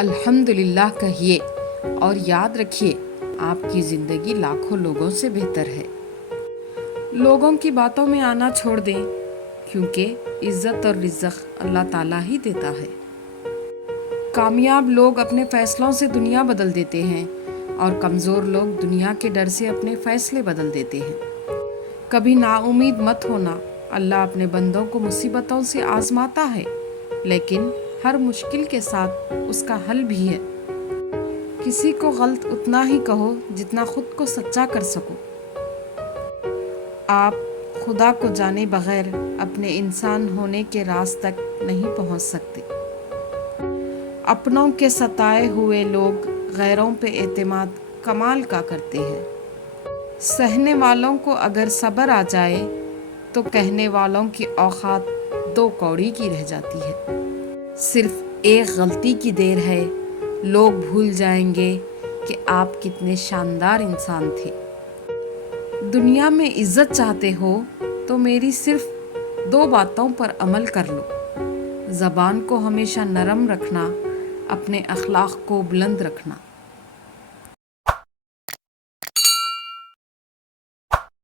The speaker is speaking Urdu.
الحمدللہ کہیے اور یاد رکھیے آپ کی زندگی لاکھوں لوگوں سے بہتر ہے۔ لوگوں کی باتوں میں آنا چھوڑ دیں، کیونکہ عزت اور رزق اللہ تعالیٰ ہی دیتا ہے۔ کامیاب لوگ اپنے فیصلوں سے دنیا بدل دیتے ہیں اور کمزور لوگ دنیا کے ڈر سے اپنے فیصلے بدل دیتے ہیں۔ کبھی نا امید مت ہونا، اللہ اپنے بندوں کو مصیبتوں سے آزماتا ہے، لیکن ہر مشکل کے ساتھ اس کا حل بھی ہے۔ کسی کو غلط اتنا ہی کہو جتنا خود کو سچا کر سکو۔ آپ خدا کو جانے بغیر اپنے انسان ہونے کے راز تک نہیں پہنچ سکتے۔ اپنوں کے ستائے ہوئے لوگ غیروں پہ اعتماد کمال کا کرتے ہیں۔ سہنے والوں کو اگر صبر آ جائے تو کہنے والوں کی اوقات 2 کوڑی کی رہ جاتی ہے۔ صرف ایک غلطی کی دیر ہے، لوگ بھول جائیں گے کہ آپ کتنے شاندار انسان تھے۔ دنیا میں عزت چاہتے ہو تو میری صرف 2 باتوں پر عمل کر لو۔ زبان کو ہمیشہ نرم رکھنا، اپنے اخلاق کو بلند رکھنا۔